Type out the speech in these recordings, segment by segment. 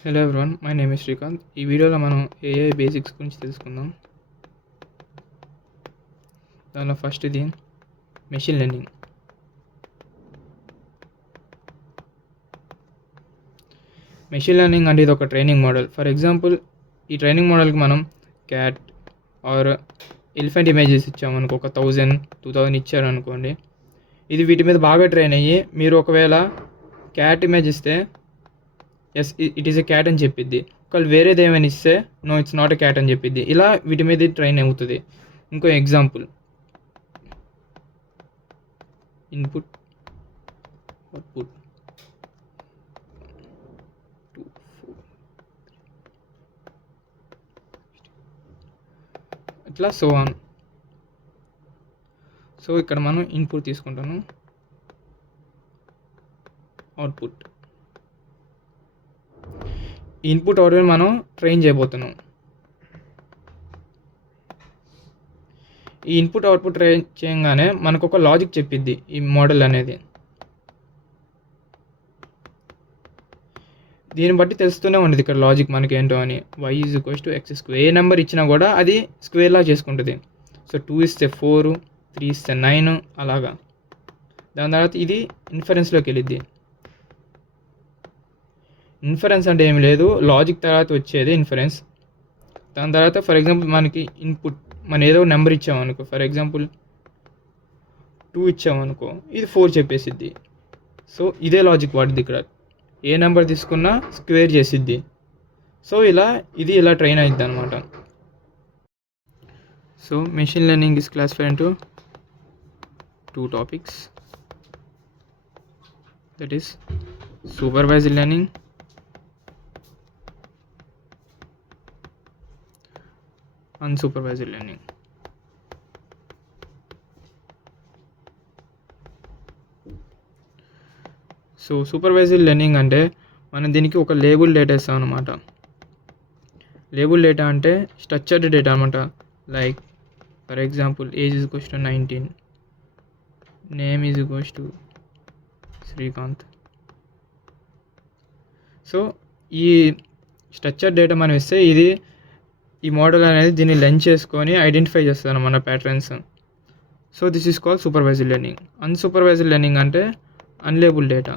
Hello everyone, my name is Srikanth. ఈ వీడియోలో మనం ఏఐ బేసిక్స్ గురించి తెలుసుకుందాం. దానిలో ఫస్ట్ ఇది మెషిన్ లెర్నింగ్. మెషిన్ లెర్నింగ్ అంటే ఇది ఒక ట్రైనింగ్ మోడల్. ఫర్ ఎగ్జాంపుల్, ఈ ట్రైనింగ్ మోడల్కి మనం క్యాట్ ఆర్ ఎలిఫెంట్ ఇమేజెస్ ఇచ్చామనుకో, ఒక 1000, 2000 ఇచ్చారనుకోండి. ఇది వీటి మీద బాగా ట్రైన్ అయ్యి మీరు ఒకవేళ క్యాట్ ఇమేజ్ ఇస్తే yes it is a cat అని చెప్పిద్ది. ఒకవేళ వేరేది ఏమైనా ఇస్తే no it's not a cat అని చెప్పిద్ది. ఇలా వీటి మీద ట్రైన్ అవుతుంది. ఇంకో ఎగ్జాంపుల్, ఇన్పుట్ అవుట్పుట్ 2 4 ఇట్లా సో ఆన్. సో ఇక్కడ మనం ఇన్పుట్ తీసుకుంటాను, అవుట్పుట్. ఇన్పుట్ అవుట్పుట్ మనం ట్రైన్ చేయబోతున్నాం. ఈ ఇన్పుట్ అవుట్పుట్ ట్రైన్ చేయగానే మనకు ఒక లాజిక్ చెప్పిద్ది ఈ మోడల్ అనేది. దీన్ని బట్టి తెలుస్తూనే ఉండదు ఇక్కడ లాజిక్ మనకి ఏంటో అని. y = x². ఏ నెంబర్ ఇచ్చినా కూడా అది స్క్వేర్లా చేసుకుంటుంది. సో 2 ఇస్తే 4, 3 ఇస్తే 9 అలాగా. దాని తర్వాత ఇది ఇన్ఫరెన్స్లోకి వెళ్ళిద్ది. ఇన్ఫరెన్స్ అంటే ఏమి లేదు, లాజిక్ తర్వాత వచ్చేది ఇన్ఫరెన్స్. దాని తర్వాత ఫర్ ఎగ్జాంపుల్ మనకి ఇన్పుట్ మనం ఏదో నెంబర్ ఇచ్చామనుకో, ఫర్ ఎగ్జాంపుల్ 2 ఇచ్చామనుకో, ఇది 4 చెప్పేసిద్ది. సో ఇదే లాజిక్ వాడిద్ది ఇక్కడ. ఏ నెంబర్ తీసుకున్నా స్క్వేర్ చేసిద్ది. సో ఇలా ట్రైన్ అయిద్ది అనమాట. So machine learning is classified into 2 topics, that is supervised learning unsupervised learning. So supervised learning అంటే మనం దీనికి ఒక లేబుల్ డేటా ఇస్తాం అనమాట. లేబుల్ డేటా అంటే స్ట్రక్చర్డ్ డేటా అనమాట. లైక్ ఫర్ ఎగ్జాంపుల్ ఏజ్ = 19, నేమ్ = శ్రీకాంత్. సో ఈ స్ట్రక్చర్డ్ డేటా మనం ఇస్తే ఈ మోడల్ అనేది దీన్ని లెర్న్ చేసుకొని ఐడెంటిఫై చేస్తాను మన patterns. So this is called supervised learning. Unsupervised learning అంటే unlabel data,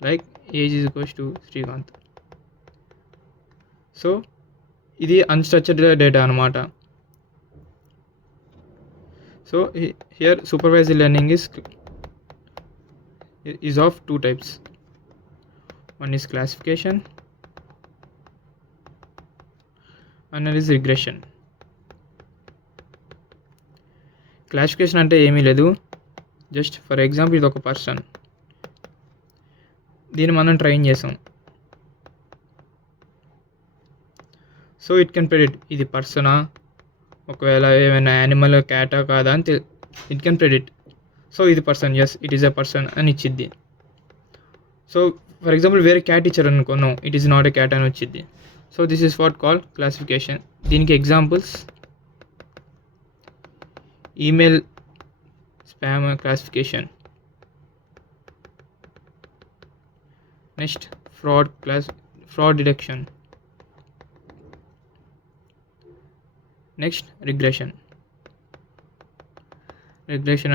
like age = Srikanth. So ఇది అన్స్ట్రక్చర్డ్ డేటా అనమాట. So here supervised learning is of 2 types. One is classification, another is regression. Classification అంటే ఏమీ లేదు, just for example ఇది ఒక పర్సన్, దీన్ని మనం ట్రైన్ చేసాం. సో ఇట్ కెన్ ప్రెడిక్ట్ ఇది పర్సనా, ఒకవేళ ఏమైనా యానిమల్ క్యాటా కాదా అని ఇట్ కెన్ ప్రెడిక్ట్. సో ఇది person, yes it is a person అని ఇచ్చిద్ది. సో ఫర్ ఎగ్జాంపుల్ వేరే క్యాట్ ఇచ్చారు అనుకో, no it is not a cat అని వచ్చింది. So this is what called classification. దీనికి examples email spam classification, next fraud detection, next regression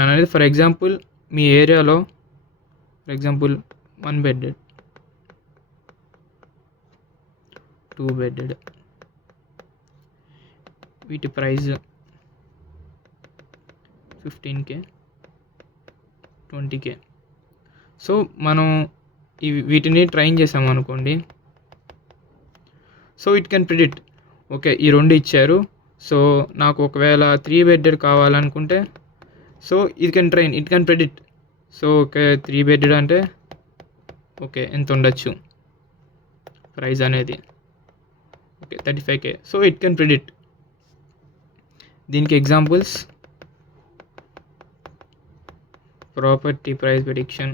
అనేది for example మీ ఏరియాలో ఫర్ ఎగ్జాంపుల్ 1 bedded, 2 bedded, వీటి ప్రైస్ 15K, 20K. సో మనం వీటిని train చేసామనుకోండి. So it can predict, okay ఈ 2 ఇచ్చారు, సో నాకు ఒకవేళ 3 bedded కావాలనుకుంటే, so it can predict. So okay 3 bedded అంటే ఓకే ఎంత ఉండొచ్చు ప్రైస్ అనేది, okay 35K. So it can predict. దీనికి examples property price prediction,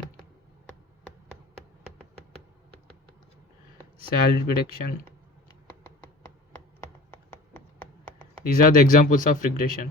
salary prediction. These are the examples of regression.